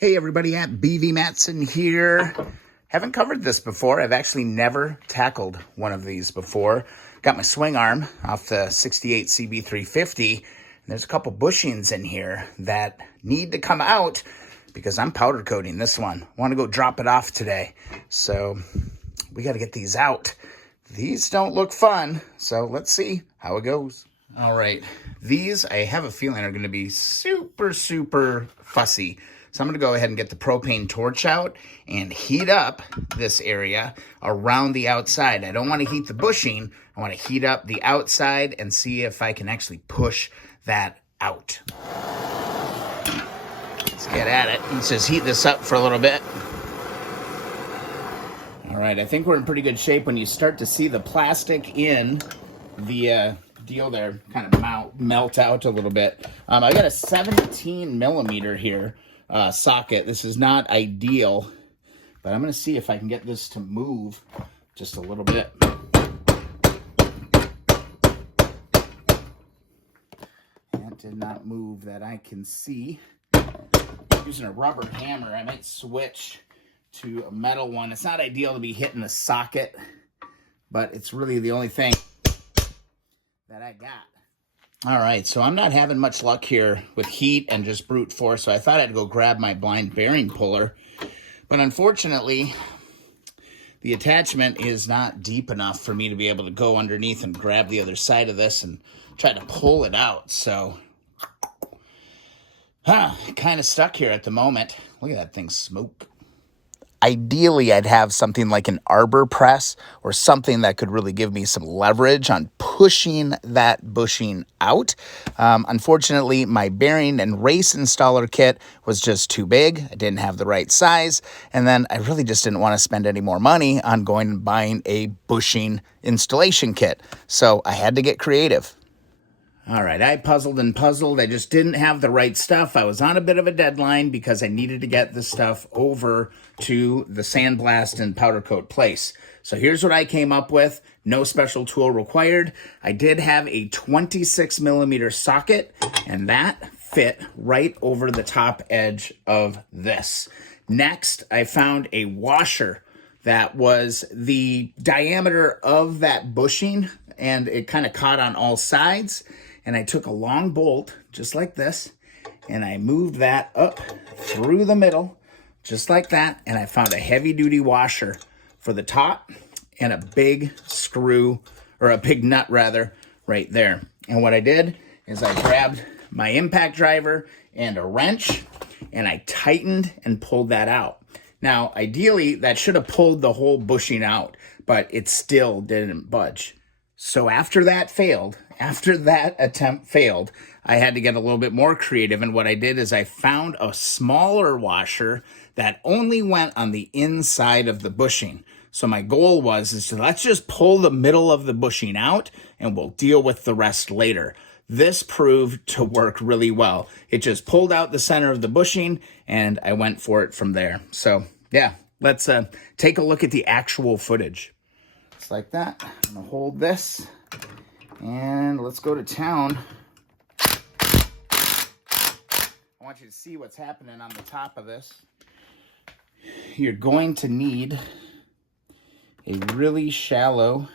Hey everybody, at BV Matson here. Haven't covered this before. I've actually never tackled one of these before. Got my swing arm off the 68 CB350. And there's a couple bushings in here that need to come out because I'm powder coating this one. Want to go drop it off today. So we got to get these out. These don't look fun, so let's see how it goes. All right, these I have a feeling are going to be super fussy. So I'm going to go ahead and get the propane torch out and heat up this area around the outside. I don't want to heat the bushing. I want to heat up the outside and see if I can actually push that out. Let's get at it. Let's just heat this up for a little bit. All right, I think we're in pretty good shape when you start to see the plastic in the deal there kind of melt out a little bit. I got a 17 millimeter here. Socket. This is not ideal, but I'm going to see if I can get this to move just a little bit. That did not move that I can see. Using a rubber hammer, I might switch to a metal one. It's not ideal to be hitting the socket, but it's really the only thing that I got. All right, so I'm not having much luck here with heat and just brute force, so I thought I'd go grab my blind bearing puller. But unfortunately, the attachment is not deep enough for me to be able to go underneath and grab the other side of this and try to pull it out. So, kind of stuck here at the moment. Look at that thing smoke. Ideally, I'd have something like an arbor press or something that could really give me some leverage on pushing that bushing out. Unfortunately, my bearing and race installer kit was just too big. I didn't have the right size. And then I really just didn't want to spend any more money on going and buying a bushing installation kit. So I had to get creative. All right, I puzzled and puzzled. I just didn't have the right stuff. I was on a bit of a deadline because I needed to get this stuff over to the sandblast and powder coat place. So here's what I came up with. No special tool required. I did have a 26 millimeter socket, and that fit right over the top edge of this. Next, I found a washer that was the diameter of that bushing, and it kind of caught on all sides. And I took a long bolt, just like this, and I moved that up through the middle, just like that. And I found a heavy-duty washer for the top and a big screw, or a big nut, rather, right there. And what I did is I grabbed my impact driver and a wrench, and I tightened and pulled that out. Now, ideally, that should have pulled the whole bushing out, but it still didn't budge. So after that attempt failed, I had to get a little bit more creative. And what I did is I found a smaller washer that only went on the inside of the bushing. So my goal was let's just pull the middle of the bushing out and we'll deal with the rest later. This proved to work really well. It just pulled out the center of the bushing and I went for it from there. So yeah, let's take a look at the actual footage. Just like that. I'm gonna hold this and let's go to town. I want you to see what's happening on the top of this. You're going to need a really shallow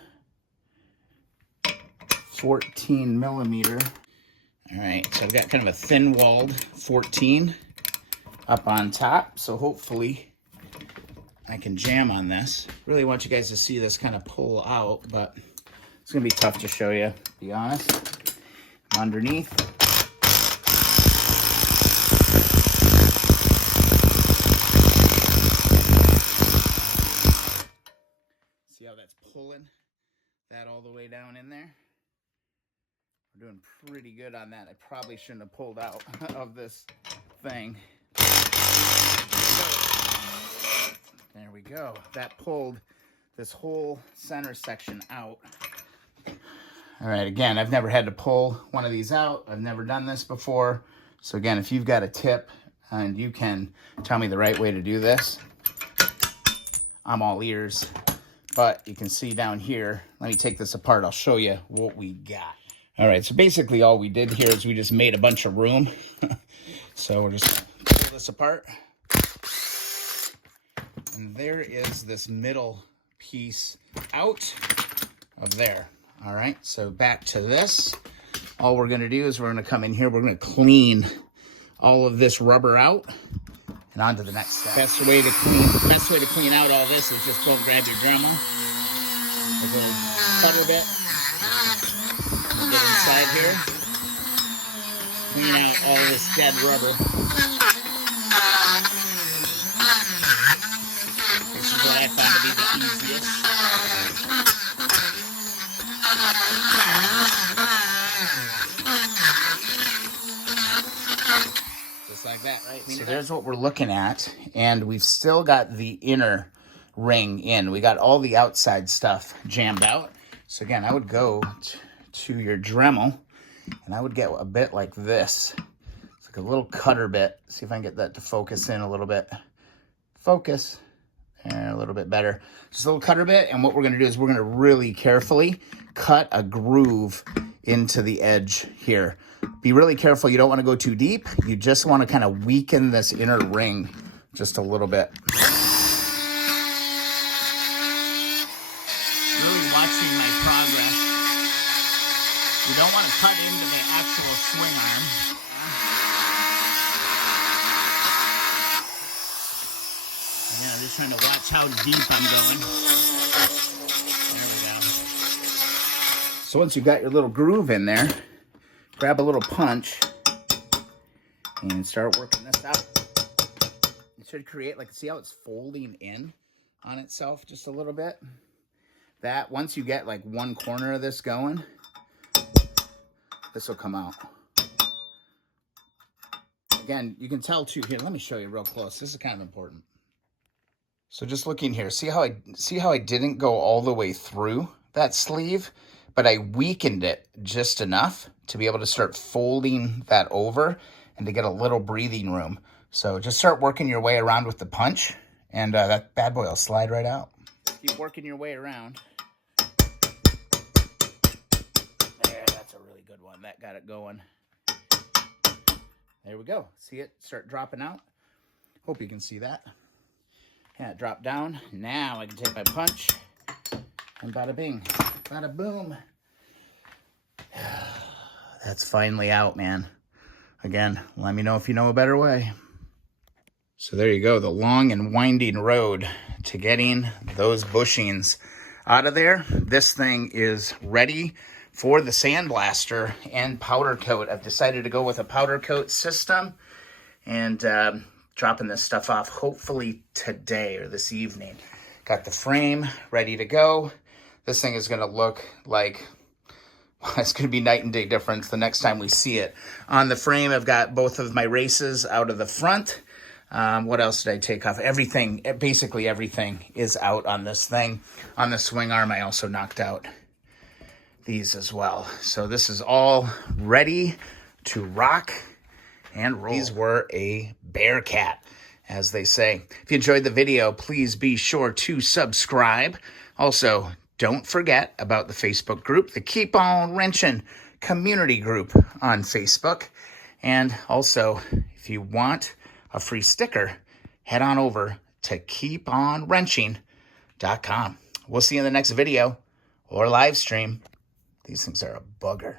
14 millimeter. All right, so I've got kind of a thin-walled 14 up on top, so hopefully I can jam on this. Really want you guys to see this kind of pull out, but it's gonna be tough to show you, to be honest. Underneath. See how that's pulling that all the way down in there? We're doing pretty good on that. I probably shouldn't have pulled out of this thing. There we go. That pulled this whole center section out. All right, again, I've never had to pull one of these out. I've never done this before. So again, if you've got a tip and you can tell me the right way to do this, I'm all ears. But you can see down here, let me take this apart. I'll show you what we got. All right, so basically all we did here is we just made a bunch of room. So we'll just pull this apart. And there is this middle piece out of there. All right, so back to this. All we're gonna do is we're gonna come in here, we're gonna clean all of this rubber out and on to the next step. Best way to clean out all this is just go and grab your Dremel. A little cutter bit. Get inside here. Clean out all this dead rubber. This is what I found to be the easiest. Just like that, right? So there's what we're looking at, and we've still got the inner ring in. We got all the outside stuff jammed out. So again, I would go to your Dremel, and I would get a bit like this. It's like a little cutter bit. See if I can get that to focus in a little bit. Focus. And a little bit better. Just a little cutter bit, and what we're going to do is we're going to really carefully cut a groove into the edge here. Be really careful. You don't want to go too deep. You just want to kind of weaken this inner ring just a little bit. Really watching my progress. You don't want to cut into the actual swing arm. Yeah, just trying to watch how deep I'm going. There we go. So once you've got your little groove in there, grab a little punch and start working this out. It should create, like, see how it's folding in on itself just a little bit? That, once you get like one corner of this going, this will come out. Again, you can tell too, here, let me show you real close. This is kind of important. So just looking here, see how I didn't go all the way through that sleeve, but I weakened it just enough to be able to start folding that over and to get a little breathing room. So just start working your way around with the punch, and that bad boy will slide right out. Keep working your way around. There, that's a really good one. That got it going. There we go. See it start dropping out? Hope you can see that. Yeah, it dropped down. Now I can take my punch and bada bing, bada boom. That's finally out, man. Again, let me know if you know a better way. So there you go, the long and winding road to getting those bushings out of there. This thing is ready for the sandblaster and powder coat. I've decided to go with a powder coat system, and dropping this stuff off hopefully today or this evening. Got the frame ready to go. This thing is going to look like, well, it's going to be night and day difference the next time we see it. On the frame, I've got both of my races out of the front. What else did I take off? Everything, basically everything is out on this thing. On the swing arm, I also knocked out these as well. So this is all ready to rock and roll. These were a Bearcat, as they say. If you enjoyed the video, please be sure to subscribe. Also, don't forget about the Facebook group, the Keep On Wrenching community group on Facebook. And also, if you want a free sticker, head on over to keeponwrenching.com. We'll see you in the next video or live stream. These things are a bugger.